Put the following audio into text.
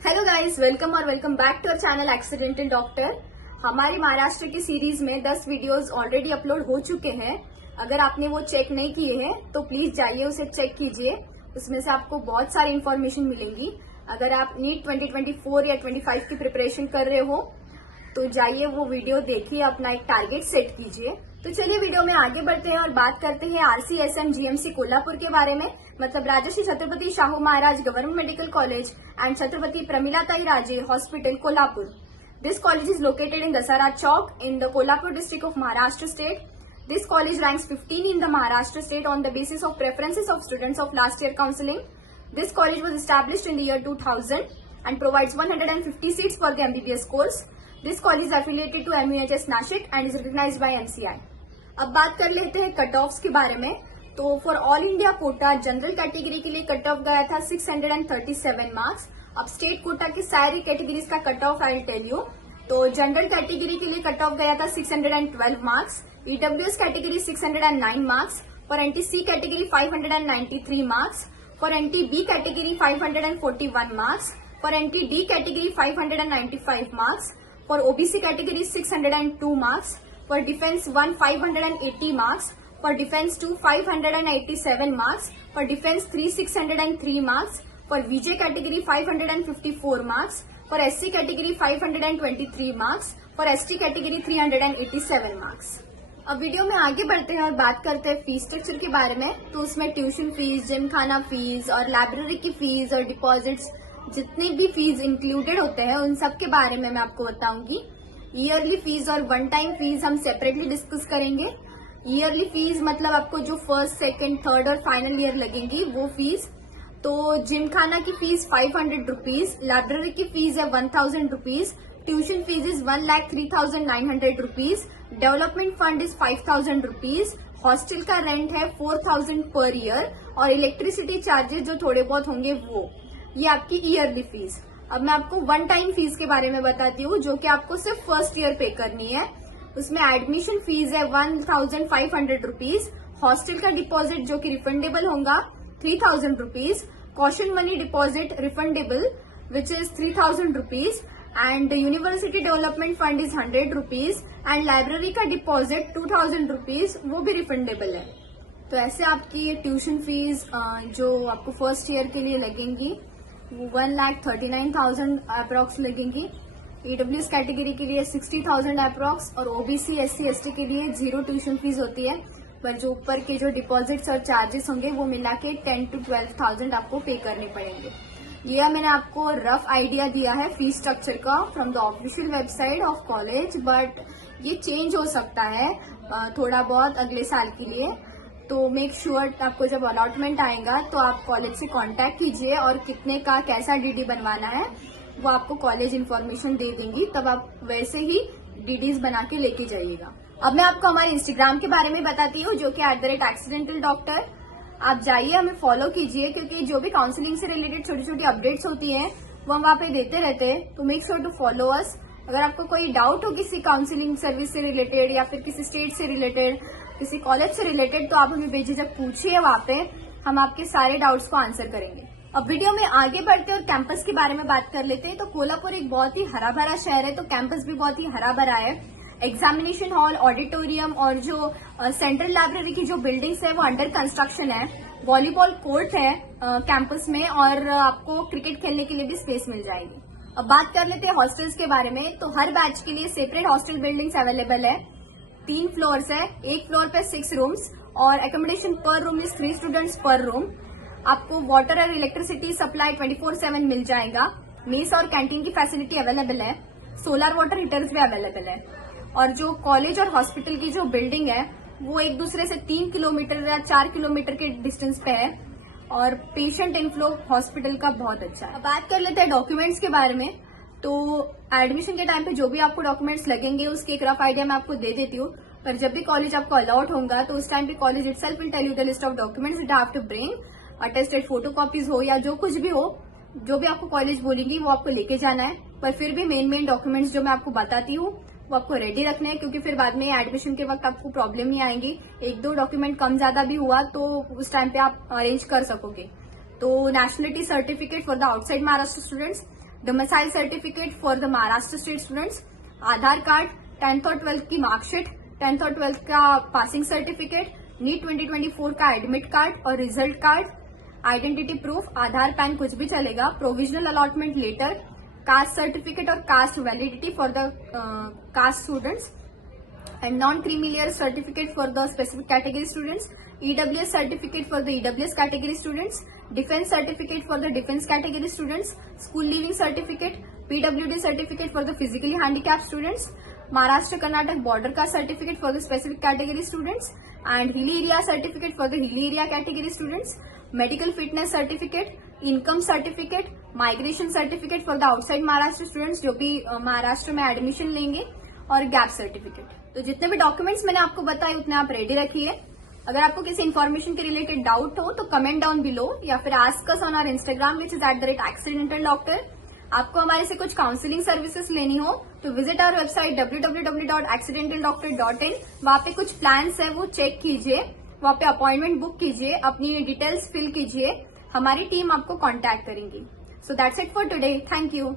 Hello guys, welcome back to our channel accidental doctor. हमारी महाराष्ट्र की series में 10 videos already upload हो चुके हैं। अगर आपने वो चेक नहीं किए हैं तो प्लीज जाइए उसे चेक कीजिए। उसमें से आपको बहुत सारी इन्फॉर्मेशन मिलेंगी। अगर आप नीट 2024 या 25 की प्रिपरेशन कर रहे हो तो जाइए वो वीडियो देखिए, अपना एक टारगेट सेट कीजिए। तो चलिए वीडियो में आगे बढ़ते हैं और बात करते हैं RCSM GMC कोल्हापुर के बारे में, मतलब Rajarshi Chhatrapati Shahu Maharaj government medical college and Chhatrapati Pramilatai Raje hospital Kolhapur. This college is located in Dasara Chowk in the Kolhapur district of Maharashtra state. This college ranks 15 in the Maharashtra state on the basis of preferences of students of last year counseling. This college was established in the year 2000 and provides 150 seats for the MBBS course. This college is affiliated to MUHS Nashik and is recognized by NCI. अब बात कर लेते हैं cut offs के बारे में। तो for all India quota general category के लिए कट ऑफ गया था 637 मार्क्स। अब स्टेट कोटा की सारी कैटेगरीज का cut off I will tell you. तो जनरल कैटेगरी के लिए कट ऑफ गया था 612 marks, EWS category 609 marks, for NTC category 593 marks, for NTB category 541 marks, for NTD category 595 marks, for OBC category 602 marks, for defense 1 580 marks, for defense 2 587 marks, for defense 3 603 marks, for VJ category 554 marks, for SC category 523 marks, for ST category 387 marks। अब video में आगे बढ़ते हैं और बात करते हैं fees structure के बारे में। तो उसमें ट्यूशन फीस, जिम खाना फीस और लाइब्रेरी की फीस और डिपॉजिट्स जितने भी फीस इंक्लूडेड होते हैं उन सब के बारे में मैं आपको बताऊंगी। ईयरली फीस और वन टाइम फीस हम सेपरेटली डिस्कस करेंगे। ईयरली फीस मतलब आपको जो फर्स्ट, सेकंड, थर्ड और फाइनल ईयर लगेंगी वो फीस। तो जिम खाना की फीस 500 रुपीज, लाइब्रेरी की फीस है 1000 rupees, tuition fees is 1,03,900 rupees, development fund is 5000 rupees, hostel का रेंट है 4000 पर ईयर और इलेक्ट्रिसिटी चार्जेस जो थोड़े बहुत होंगे वो। ये आपकी ईयरली फीस। अब मैं आपको वन टाइम फीस के बारे में बताती हूँ जो कि आपको सिर्फ फर्स्ट ईयर पे करनी है। उसमें एडमिशन फीस है 1,500 रुपीज, हॉस्टल का डिपॉजिट जो कि रिफंडेबल होगा 3,000 rupees, caution money deposit refundable which is 3,000 rupees and university development fund is 100 rupees and library का डिपॉजिट 2,000 रुपीज वो भी रिफंडेबल है। तो ऐसे आपकी ये ट्यूशन फीस जो आपको फर्स्ट ईयर के लिए लगेंगी वो 1,39,000 अप्रॉक्स लगेंगी। ईडब्ल्यूएस कैटेगरी के लिए 60,000 अप्रॉक्स और ओबीसी SC ST के लिए 0 ट्यूशन फीस होती है, पर जो ऊपर के जो डिपॉजिट्स और चार्जेस होंगे वो मिला के 10 to 12,000 आपको पे करने पड़ेंगे। ये मैंने आपको रफ आइडिया दिया है फीस स्ट्रक्चर का from the official website of college, but ये चेंज हो सकता है थोड़ा बहुत अगले साल के लिए। तो मेक श्योर आपको जब अलॉटमेंट आएगा तो आप कॉलेज से कांटेक्ट कीजिए और कितने का कैसा डीडी बनवाना है वो आपको कॉलेज इन्फॉर्मेशन दे देंगी, तब आप वैसे ही डीडीज बना के लेके जाइएगा। अब मैं आपको हमारे इंस्टाग्राम के बारे में बताती हूँ जो कि @एक्सीडेंटल डॉक्टर। आप जाइए, हमें फॉलो कीजिए क्योंकि जो भी काउंसलिंग से रिलेटेड छोटी छोटी अपडेट्स होती हैं वो हम वहाँ पे देते रहते हैं। तो make sure to follow us. अगर आपको कोई डाउट हो किसी काउंसलिंग सर्विस से रिलेटेड या फिर किसी स्टेट से रिलेटेड, किसी कॉलेज से रिलेटेड, तो आप हमें बेझिझक पूछिए, वहाँ पे हम आपके सारे डाउट्स को आंसर करेंगे। अब वीडियो में आगे बढ़ते और कैंपस के बारे में बात कर लेते हैं। तो कोल्हापुर एक बहुत ही हरा भरा शहर है, तो कैंपस भी बहुत ही हरा भरा है। एग्जामिनेशन हॉल, ऑडिटोरियम और जो सेंट्रल लाइब्रेरी की जो बिल्डिंग्स है वो अंडर कंस्ट्रक्शन है। वॉलीबॉल कोर्ट है कैंपस में और आपको क्रिकेट खेलने के लिए भी स्पेस मिल जाएगी। अब बात कर लेते हैं हॉस्टल्स के बारे में। तो हर बैच के लिए सेपरेट हॉस्टल बिल्डिंग्स अवेलेबल है। 3 फ्लोर्स है, एक फ्लोर पे 6 रूम्स और एकोमोडेशन पर रूम इज 3 स्टूडेंट्स पर रूम। आपको वाटर और इलेक्ट्रिसिटी सप्लाई 24/7 मिल जाएगा। मेस और कैंटीन की फैसिलिटी अवेलेबल है। सोलर वाटर हीटर्स भी अवेलेबल है। और जो कॉलेज और हॉस्पिटल की जो बिल्डिंग है वो एक दूसरे से 3 किलोमीटर या 4 किलोमीटर के डिस्टेंस पे है और पेशेंट इनफ्लो हॉस्पिटल का बहुत अच्छा है। अब बात कर लेते हैं डॉक्यूमेंट्स के बारे में। तो एडमिशन के टाइम पे जो भी आपको डॉक्यूमेंट्स लगेंगे उसकी एक रफ आइडिया मैं आपको दे देती हूँ, पर जब भी कॉलेज आपको अलॉट होगा तो उस टाइम पे college itself will tell you the list of documents that have to bring. Attested photocopies हो या जो कुछ भी हो, जो भी आपको कॉलेज बोलेंगी वो आपको लेके जाना है। पर फिर भी मेन डॉक्यूमेंट्स जो मैं आपको बताती हूँ वो आपको रेडी रखना है, क्योंकि फिर बाद में एडमिशन के वक्त आपको प्रॉब्लम नहीं आएंगी। 1-2 डॉक्यूमेंट कम ज्यादा भी हुआ तो उस टाइम पे आप अरेंज कर सकोगे। तो nationality certificate for the outside Maharashtra students, domicile certificate for the Maharashtra state students, Aadhaar card, 10th और 12th की मार्कशीट, 10th और 12th का पासिंग सर्टिफिकेट, नीट 2024 का एडमिट कार्ड और result card, identity proof, Aadhaar PAN कुछ भी चलेगा, provisional allotment letter, caste certificate और caste validity for the caste students and non-creamy layer certificate for the specific category students, EWS certificate for the EWS category students, defense certificate for the defense category students, school leaving certificate, PWD certificate for the physically handicapped students, Maharashtra Karnataka border caste certificate for the specific category students, and hilly area certificate for the hilly area category students, medical fitness certificate, income certificate, migration certificate for the outside Maharashtra students जो भी महाराष्ट्र में admission लेंगे, और gap certificate. तो जितने भी documents मैंने आपको बताए उतने आप रेडी रखिए। अगर आपको किसी इन्फॉर्मेशन के रिलेटेड डाउट हो तो कमेंट डाउन बिलो या फिर ask us on our Instagram which is @accidental doctor। आपको हमारे से कुछ काउंसलिंग सर्विसेज लेनी हो तो विजिट आवर वेबसाइट www.accidentaldoctor.in। वहां पे कुछ प्लान्स है वो चेक कीजिए, वहां पे अपॉइंटमेंट बुक कीजिए, अपनी डिटेल्स फिल कीजिए, हमारी टीम आपको कॉन्टैक्ट करेंगी। So that's it for today, thank you.